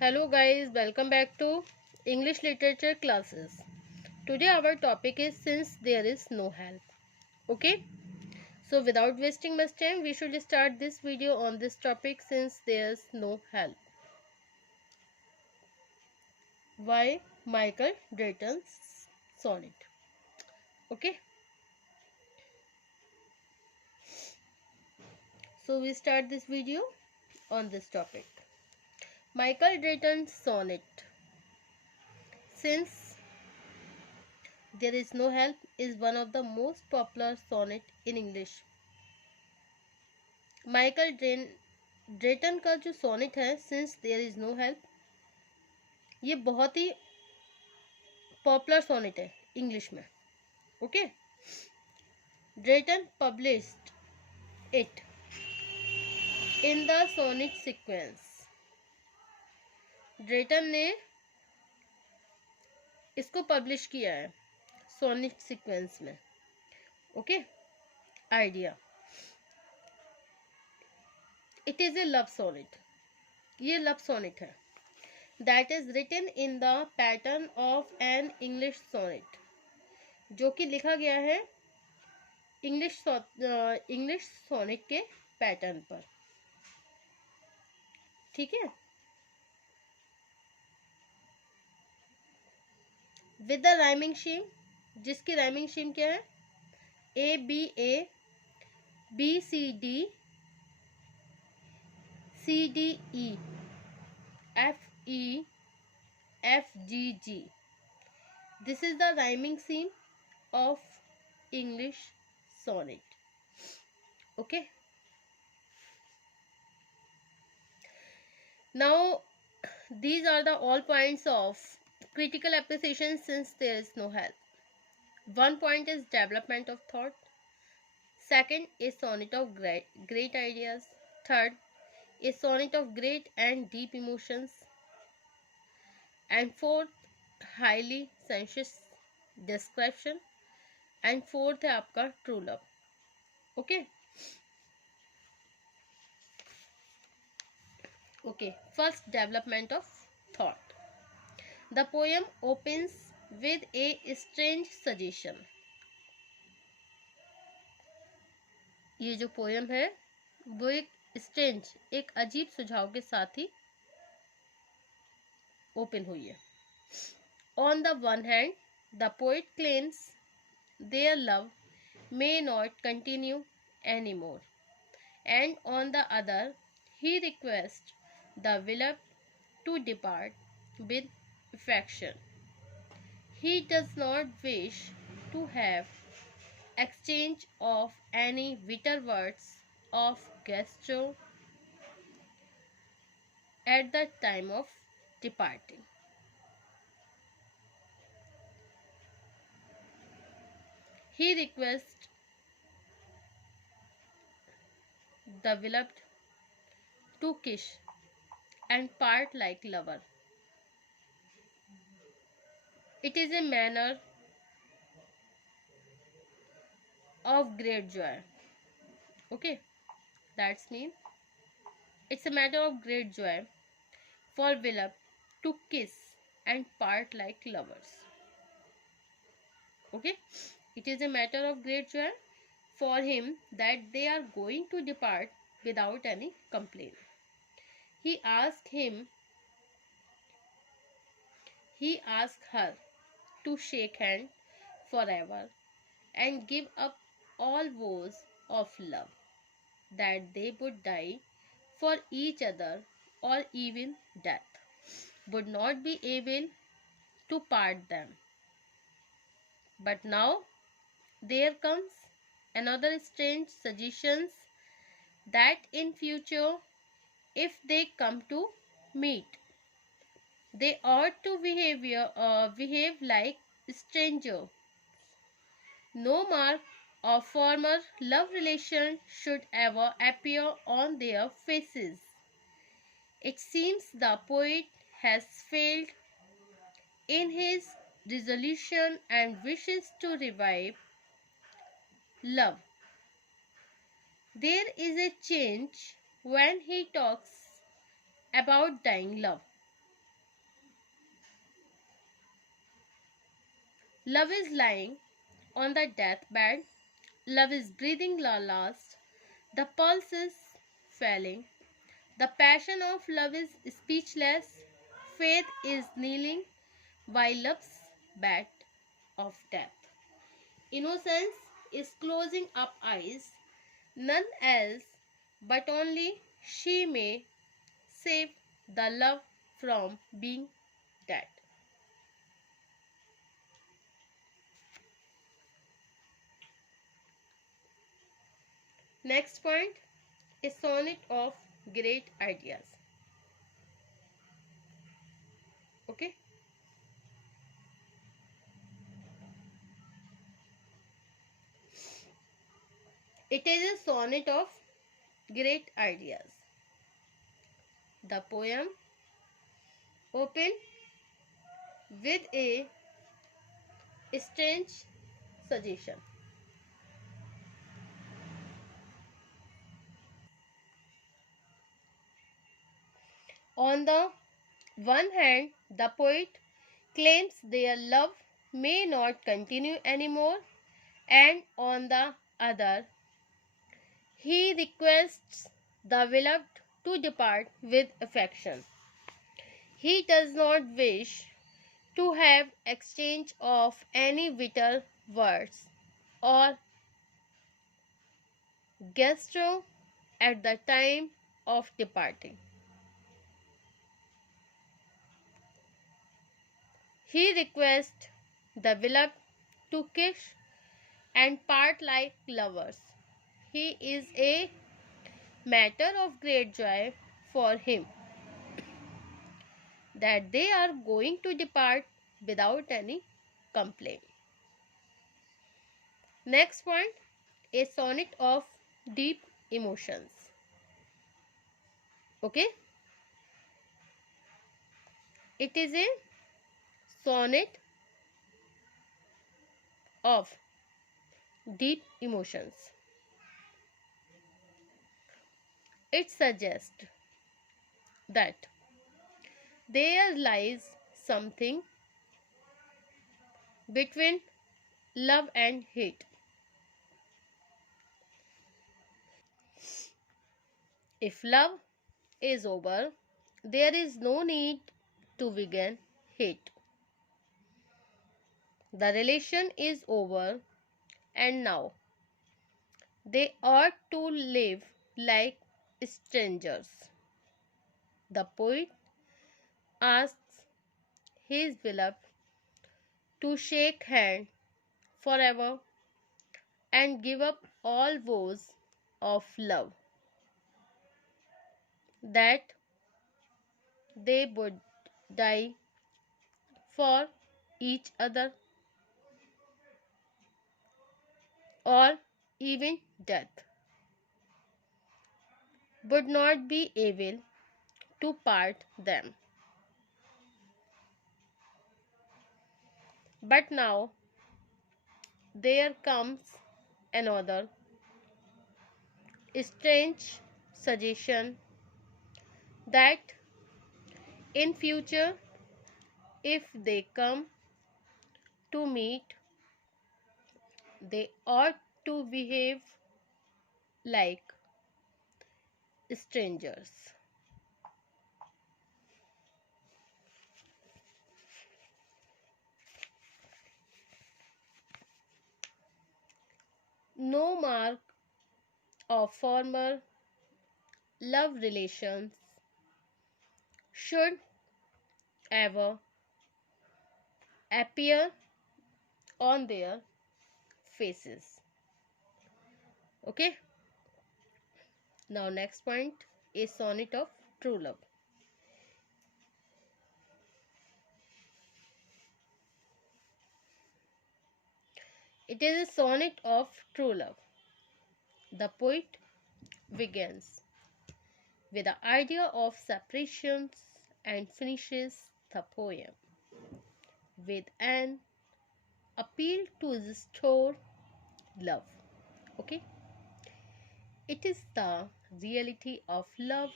Hello guys, welcome back to English literature classes. Today our topic is since there is no help. Okay, so without wasting much time, we should start this video on this topic since there's no help. Why Michael Drayton's sonnet. Okay, so we start this video on this topic. Michael Drayton's sonnet. Since there is no help is one of the most popular sonnet in English. Michael Drayton का जो sonnet है since there is no help, ये बहुत ही popular sonnet है English में. Okay, Drayton published it in the sonnet sequence. Drayton ने इसको पब्लिश किया है सोनेट सीक्वेंस में. Okay, idea. It is a love sonnet. ये लव सोनेट है. That is written in the pattern of an English sonnet, जो कि लिखा गया है इंग्लिश सोनेट के पैटर्न पर. ठीक है, विद द राइमिंग शीम, जिसकी राइमिंग शीम क्या है? A B C D C D E F E F G G. This is the rhyming scheme of English sonnet. Okay. Now these are the all points of critical appreciation since there is no help. One point is development of thought. Second, a sonnet of great ideas. Third, a sonnet of great and deep emotions. And fourth, highly sensuous description. And fourth है आपका true love. Okay. Okay. First, development of thought. The poem opens with a strange suggestion. ये जो poem है वो एक strange, एक अजीब सुझाव के साथ ही ओपन हुई है. On the one hand the poet claims their love may not continue any more, and on the other he request the विलव to depart with affection. He does not wish to have exchange of any bitter words of gesture at the time of departing. He requests the beloved to kiss and part like lover. It is a manner of great joy. Okay, that's mean it's a matter of great joy for beloved to kiss and part like lovers. Okay, it is a matter of great joy for him that they are going to depart without any complaint. He asked her to shake hand forever and give up all vows of love, that they would die for each other or even death would not be able to part them. But now there comes another strange suggestion that in future, if they come to meet, they ought to behave like strangers. No mark of former love relation should ever appear on their faces. It seems the poet has failed in his resolution and wishes to revive love. There is a change when he talks about dying love. Love is lying on the deathbed. Love is breathing the last. The pulse is failing. The passion of love is speechless. Faith is kneeling by love's bed of death. Innocence is closing up eyes. None else but only she may save the love from being dead. Next point is sonnet of great ideas. Okay. It is a sonnet of great ideas. The poem opened with a strange suggestion. On the one hand, the poet claims their love may not continue anymore, and on the other, he requests the beloved to depart with affection. He does not wish to have exchange of any bitter words or gesture at the time of departing. He requests the beloved to kiss and part like lovers. He is a matter of great joy for him that they are going to depart without any complaint. Next point, a sonnet of deep emotions. Okay, it is a sonnet of deep emotions. It suggests that there lies something between love and hate. If love is over, there is no need to begin hate. The relation is over, and now they ought to live like strangers. The poet asks his beloved to shake hands forever and give up all vows of love that they would die for each other or even death would not be able to part them. But now there comes another strange suggestion that in future, if they come to meet, they ought to behave like strangers. No mark of former love relations should ever appear on their faces. Okay, now next point is sonnet of true love. It is a sonnet of true love. The poet begins with the idea of separations and finishes the poem with an appeal to restore love. Okay, it is the reality of love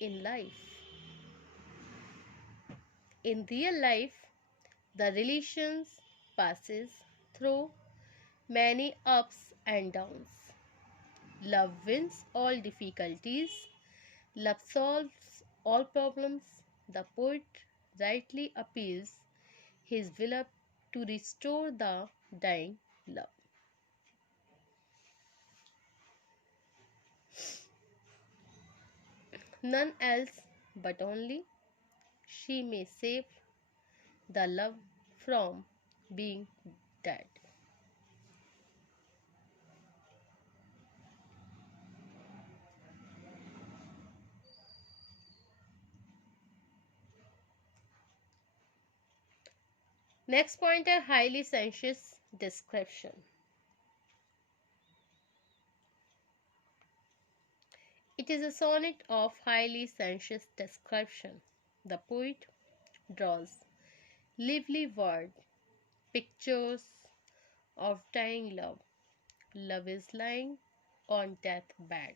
in life. In real life, the relations passes through many ups and downs. Love wins all difficulties. Love solves all problems. The poet rightly appeals his beloved to restore the dying love. None else but only she may save the love from being dead. Next point, a highly sensuous description. It is a sonnet of highly sensuous description. The poet draws lively word pictures of dying love. Love is lying on death bed.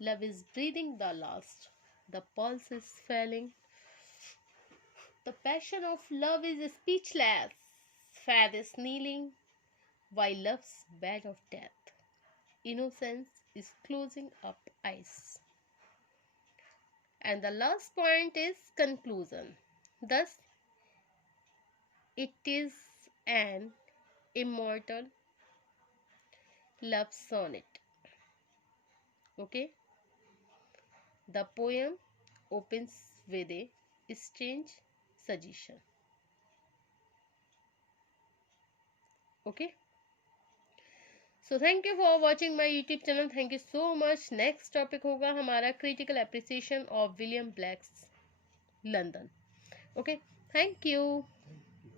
Love is breathing the last. The pulse is failing. The passion of love is speechless. Faith is kneeling while love's bed of death. Innocence is closing up eyes. And the last point is conclusion. Thus, it is an immortal love sonnet. Okay, the poem opens with a strange suggestion. Okay, so thank you for watching my YouTube channel. Thank you so much. Next topic होगा हमारा critical appreciation of William Blake's London. Okay, thank you.